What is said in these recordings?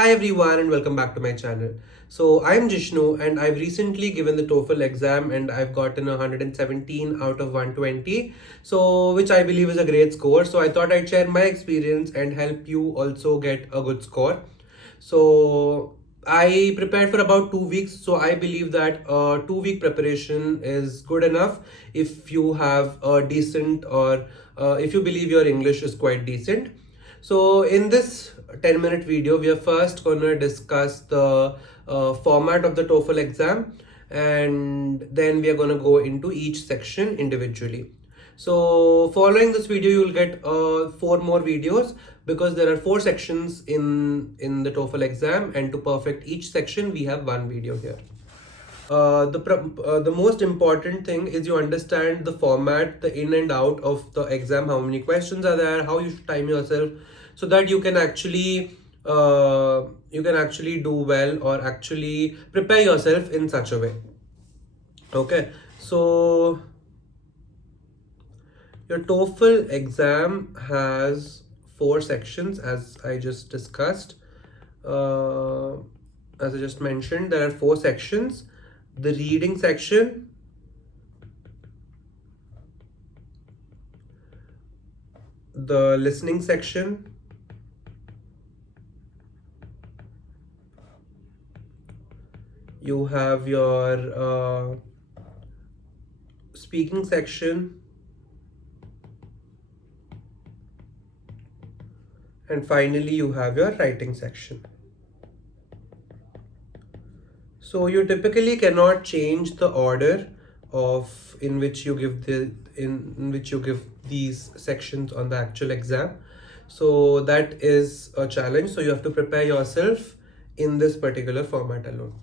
Hi everyone and welcome back to my channel. So I'm Jishnu and I've recently given the TOEFL exam and I've gotten 117 out of 120. So which I believe is a great score. So I thought I'd share my experience and help you also get a good score. So I prepared for about 2 weeks. So I believe that a 2 week preparation is good enough if you have a decent or if you believe your English is quite decent. So in this 10-minute video, we are first going to discuss the format of the TOEFL exam, and then we are going to go into each section individually. So following this video, you will get 4 more videos because there are 4 sections in the TOEFL exam, and to perfect each section, we have 1 video here. The most important thing is you understand the format, the in and out of the exam, how many questions are there, how you should time yourself, so that you can actually do well or actually prepare yourself in such a way. Okay, so your TOEFL exam has 4 sections, as I just discussed. As I just mentioned, there are 4 sections. The reading section, the listening section, you have your speaking section, and finally you have your writing section. So you typically cannot change the order of in which you give these sections on the actual exam. So that is a challenge. So you have to prepare yourself in this particular format alone.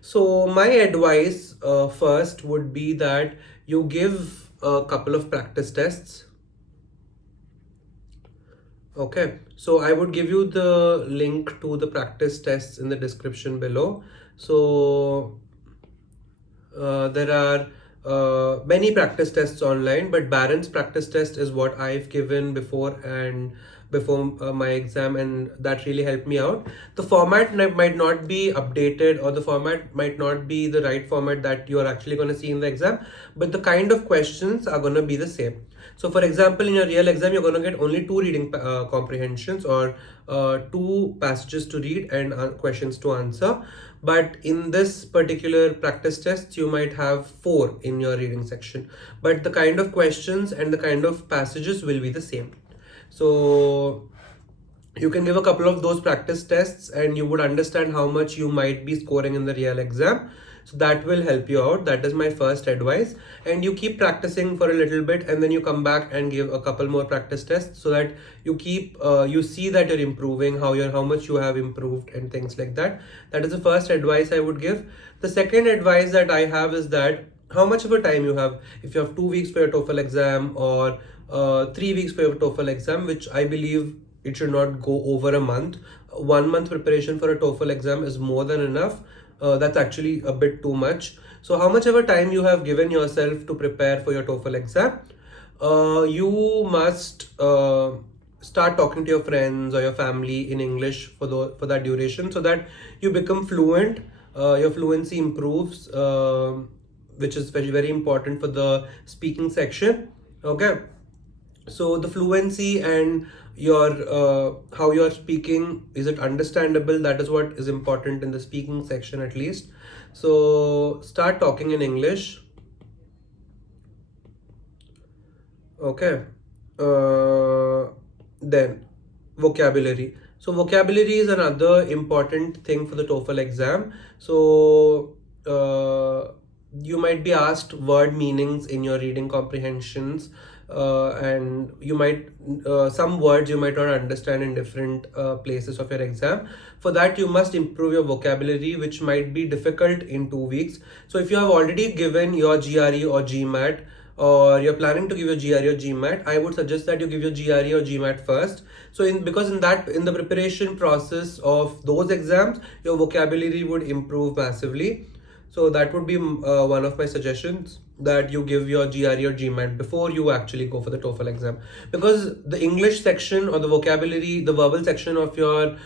So my advice first would be that you give a couple of practice tests. Okay, so I would give you the link to the practice tests in the description below. So there are many practice tests online, but Barron's practice test is what I've given before my exam, and that really helped me out. The format might not be updated, or the format might not be the right format that you are actually going to see in the exam, but the kind of questions are going to be the same. So for example, in your real exam, you're going to get only 2 reading comprehensions, or 2 passages to read and questions to answer. But in this particular practice test, you might have 4 in your reading section. But the kind of questions and the kind of passages will be the same. So you can give a couple of those practice tests and you would understand how much you might be scoring in the real exam. So that will help you out. That is my first advice. And you keep practicing for a little bit, and then you come back and give a couple more practice tests, so that you keep you see that you're improving, how much you have improved, and things like that. That is the first advice I would give. The second advice that I have is that how much of a time you have. If you have 2 weeks for your TOEFL exam, or 3 weeks for your TOEFL exam, which I believe it should not go over a month. 1 month preparation for a TOEFL exam is more than enough. That's actually a bit too much. So how much ever time you have given yourself to prepare for your TOEFL exam, you must start talking to your friends or your family in English for that duration, so that you become fluent. Your fluency improves, which is very, very important for the speaking section. Okay, so the fluency and your how you're speaking, is it understandable? That is what is important in the speaking section, at least. So start talking in English. Okay, then vocabulary. So vocabulary is another important thing for the TOEFL exam. So you might be asked word meanings in your reading comprehensions, and you might some words you might not understand in different places of your exam. For that, you must improve your vocabulary, which might be difficult in 2 weeks. So if you have already given your GRE or GMAT, or you're planning to give your GRE or GMAT, I would suggest that you give your GRE or GMAT first. So because in the preparation process of those exams, your vocabulary would improve massively. So that would be one of my suggestions, that you give your GRE or GMAT before you actually go for the TOEFL exam, because the English section or the vocabulary, the verbal section of your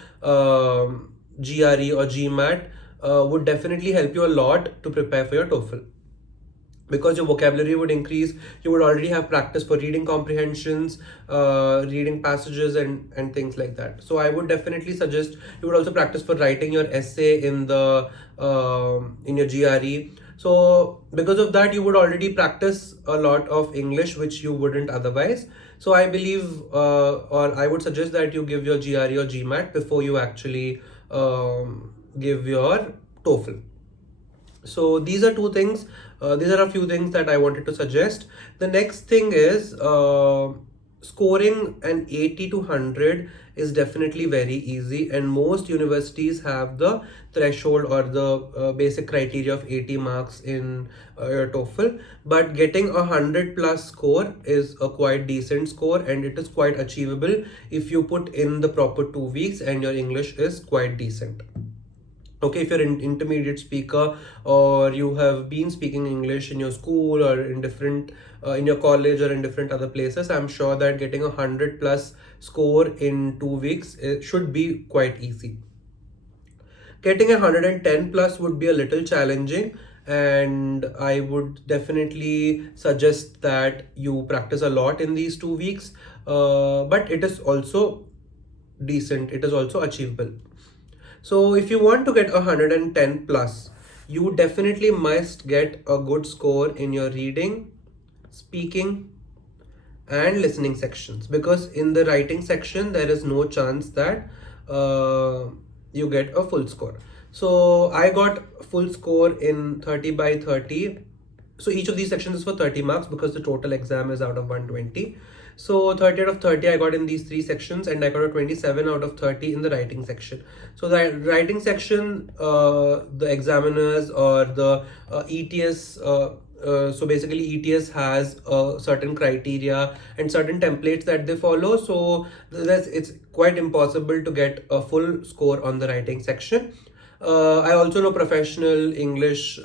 GRE or GMAT would definitely help you a lot to prepare for your TOEFL, because your vocabulary would increase. You would already have practice for reading comprehensions, reading passages, and things like that. So I would definitely suggest you would also practice for writing your essay in the in your GRE. So because of that, you would already practice a lot of English, which you wouldn't otherwise. So I believe, or I would suggest that you give your GRE or GMAT before you actually give your TOEFL. So these are two things. These are a few things that I wanted to suggest. The next thing is, scoring an 80 to 100 is definitely very easy, and most universities have the threshold or the basic criteria of 80 marks in your TOEFL. But getting a 100 plus score is a quite decent score, and it is quite achievable if you put in the proper 2 weeks and your English is quite decent. Okay, if you're an intermediate speaker, or you have been speaking English in your school or in different in your college or in different other places, I'm sure that getting a 100 plus score in 2 weeks, it should be quite easy. Getting a 110 plus would be a little challenging, and I would definitely suggest that you practice a lot in these 2 weeks, but it is also decent, it is also achievable. So if you want to get a 110 plus, you definitely must get a good score in your reading, speaking, and listening sections, because in the writing section there is no chance that you get a full score. So I got full score in 30 by 30. So each of these sections is for 30 marks, because the total exam is out of 120. So 30 out of 30 I got in these three sections, and I got a 27 out of 30 in the writing section. So the writing section, the examiners or the ETS, so basically ETS has certain criteria and certain templates that they follow. So it's quite impossible to get a full score on the writing section. I also know professional English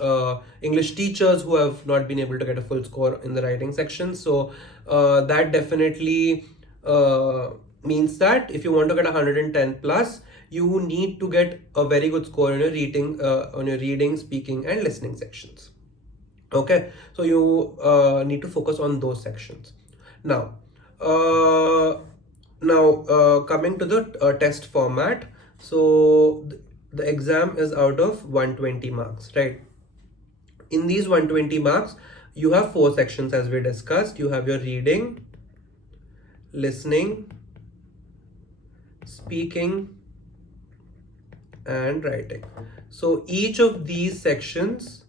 teachers who have not been able to get a full score in the writing section. So that definitely means that if you want to get 110 plus, you need to get a very good score on your reading, speaking, and listening sections. Okay, so you need to focus on those sections. Now, coming to the test format. So the exam is out of 120 marks, right? In these 120 marks, you have 4 sections as we discussed. You have your reading, listening, speaking, and writing. So each of these sections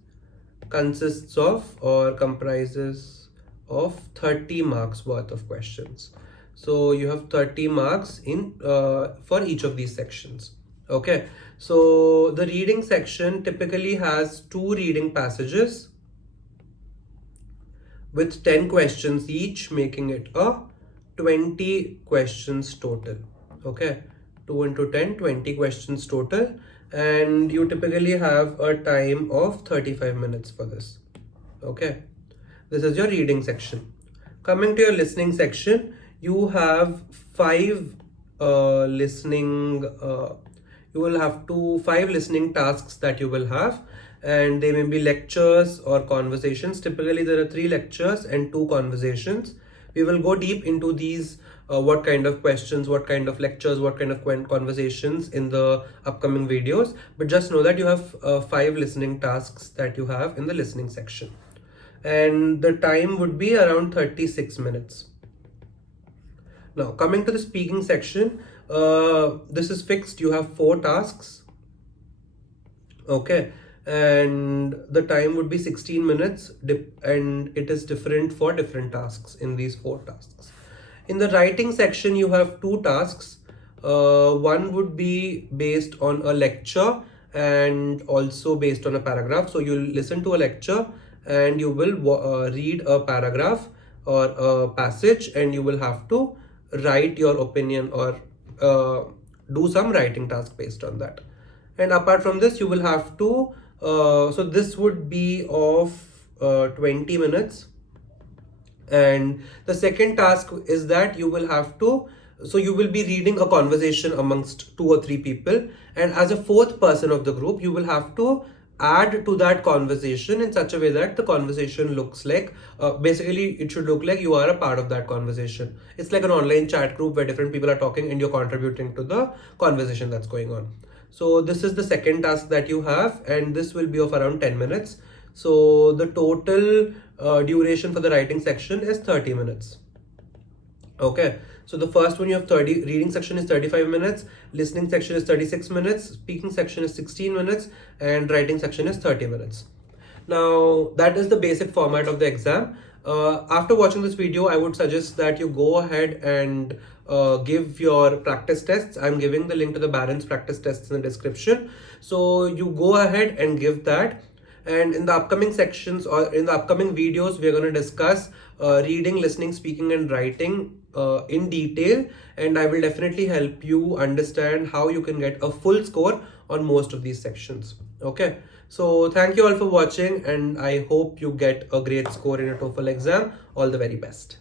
consists of or comprises of 30 marks worth of questions. So you have 30 marks in for each of these sections. Okay, so the reading section typically has 2 reading passages with 10 questions each, making it a 20 questions total. Okay, 2 into 10, 20 questions total, and you typically have a time of 35 minutes for this. Okay, this is your reading section. Coming to your listening section, you have 5 listening you will have 5 listening tasks that you will have, and they may be lectures or conversations. Typically there are 3 lectures and 2 conversations. We will go deep into these, what kind of questions, what kind of lectures, what kind of conversations in the upcoming videos, but just know that you have 5 listening tasks that you have in the listening section, and the time would be around 36 minutes. Now coming to the speaking section, this is fixed. You have 4 tasks. Okay, and the time would be 16 minutes, and it is different for different tasks in these 4 tasks. In the writing section, you have 2 tasks. One would be based on a lecture and also based on a paragraph. So you'll listen to a lecture and you will read a paragraph or a passage, and you will have to write your opinion or do some writing task based on that. And apart from this, you will have to so this would be of 20 minutes. And the second task is that you will have to So you will be reading a conversation amongst two or three people, and as a fourth person of the group, you will have to add to that conversation in such a way that the conversation looks like, basically it should look like you are a part of that conversation. It's like an online chat group where different people are talking and you're contributing to the conversation that's going on. So this is the second task that you have, and this will be of around 10 minutes. So the total duration for the writing section is 30 minutes. Okay, so the first one you have 30, reading section is 35 minutes, listening section is 36 minutes, speaking section is 16 minutes, and writing section is 30 minutes. Now that is the basic format of the exam. After watching this video, I would suggest that you go ahead and give your practice tests. I'm giving the link to the Barron's practice tests in the description. So you go ahead and give that. And in the upcoming sections or in the upcoming videos, we're going to discuss reading, listening, speaking, and writing in detail. And I will definitely help you understand how you can get a full score on most of these sections. Okay. So thank you all for watching, and I hope you get a great score in your TOEFL exam. All the very best.